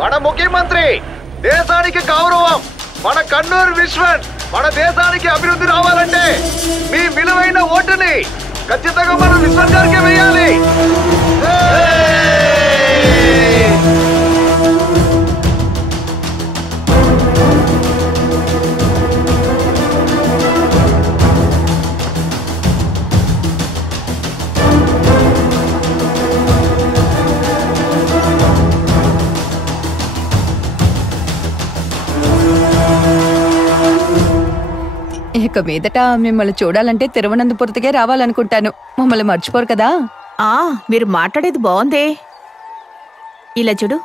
మన ముఖ్యమంత్రి దేశానికి గౌరవం, మన కన్నూరు విశ్వన్ మన దేశానికి అభివృద్ధి రావాలంటే మీ విలువైన ఓటుని ఖచ్చితంగా మనం విశ్వన్ గారికి వేయాలి. ఇక మీదట మిమ్మల్ని చూడాలంటే తిరువనంతపురతికే రావాలనుకుంటాను. మమ్మల్ని మర్చిపోరు కదా? మీరు మాట్లాడేది బాగుందే. ఇలా చూడు,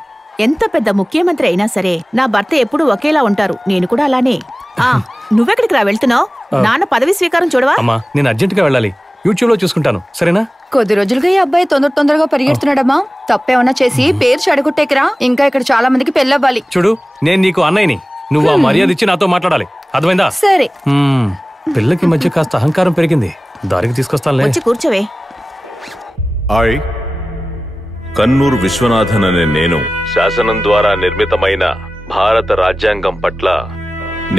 ఎంత పెద్ద ముఖ్యమంత్రి అయినా సరే నా భర్త ఎప్పుడు ఒకేలా ఉంటారు. నేను కూడా అలానే. నువ్వెక్కడికి రా వెళ్తున్నావు? నాన్న పదవి స్వీకారం చూడవా? అమ్మా, నేను అర్జెంట్ గా వెళ్ళాలి. యూట్యూబ్ లో చూసుకుంటాను, సరేనా? కొద్ది రోజులుగా ఈ అబ్బాయి తొందరగా పరిగెడుతున్నాడమ్మా. తప్పేమన్నా చేసి పేరు చెడగొట్టేకరా. ఇంకా ఇక్కడ చాలా మందికి పెళ్ళవ్వాలి. చూడు, నేను నీకు అన్నయ్యని. నువ్వు ఆ మర్యాద ఇచ్చి నాతో మాట్లాడాలి, అర్థమైందా? సరే. పిల్లకి మధ్య కాస్త అహంకారం పెరిగింది, దారికి తీసుకొస్తానులే. వచ్చి కూర్చోవే. కన్నూరు విశ్వనాథన్ అనే నేను శాసనం ద్వారా నిర్మితమైన భారత రాజ్యాంగం పట్ల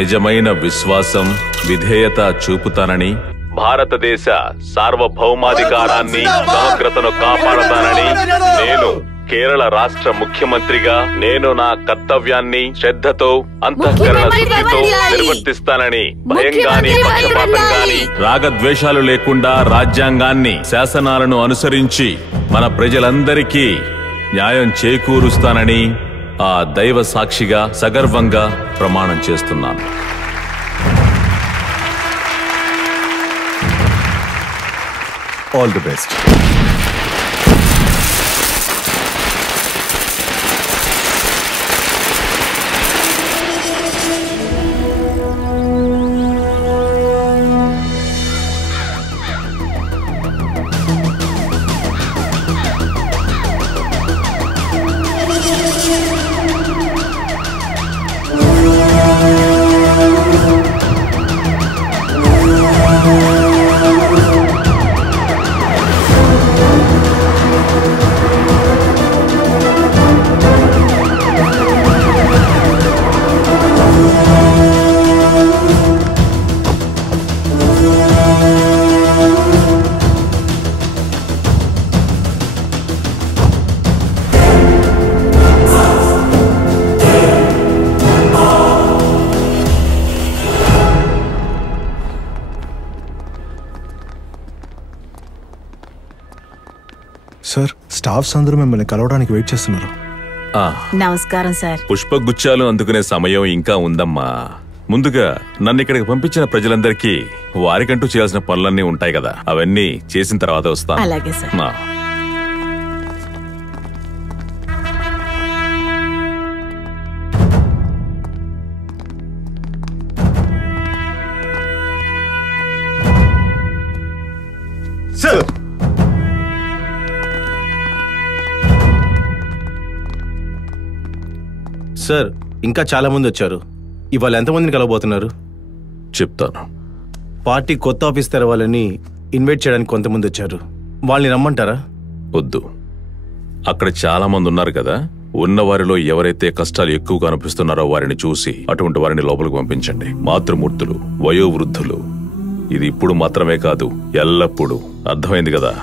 నిజమైన విశ్వాసం, విధేయత చూపుతానని, భారతదేశ సార్వభౌమాధికారాన్ని, సమగ్రతను కాపాడతానని, నేను కేరళ రాష్ట్ర ముఖ్యమంత్రిగా నేను నా కర్తవ్యాన్ని శ్రద్ధతో, అంతఃకరణ శుద్ధితో నిర్వర్తిస్తానని, భయంగాని పక్షపాతంగాని రాగద్వేషాలు లేకుండా రాజ్యాంగాన్ని, శాసనాలను అనుసరించి మన ప్రజలందరికీ న్యాయం చేకూరుస్తానని ఆ దైవ సాక్షిగా సగర్వంగా ప్రమాణం చేస్తున్నాను. All the best. Sir, staffs అందరూ మిమ్మల్ని కలవడానికి వెయిట్ చేస్తున్నారు. నమస్కారం సార్. పుష్పగుచ్చాలు అందుకునే సమయం ఇంకా ఉందమ్మా. ముందుగా నన్ను ఇక్కడికి పంపించిన ప్రజలందరికీ వారికంటూ చేయాల్సిన పనులన్నీ ఉంటాయి కదా, అవన్నీ చేసిన తర్వాత వస్తాను. అలాగే సార్. సార్, సార్ ఇంకా చాలా మంది వచ్చారు. ఇవాళ ఎంతమందిని కలవబోతున్నారు చెప్తాను. పార్టీ కొత్త ఆఫీస్ తెరవాలని ఇన్వైట్ చేయడానికి కొంతమంది వచ్చారు. వాళ్ళని రమ్మంటారా? వద్దు, అక్కడ చాలా మంది ఉన్నారు కదా. ఉన్నవారిలో ఎవరైతే కష్టాలు ఎక్కువగా అనిపిస్తున్నారో వారిని చూసి అటువంటి వారిని లోపలికి పంపించండి. మాతృమూర్తులు, వయోవృద్ధులు, ఇది ఇప్పుడు మాత్రమే కాదు, ఎల్లప్పుడూ. అర్థమైంది కదా?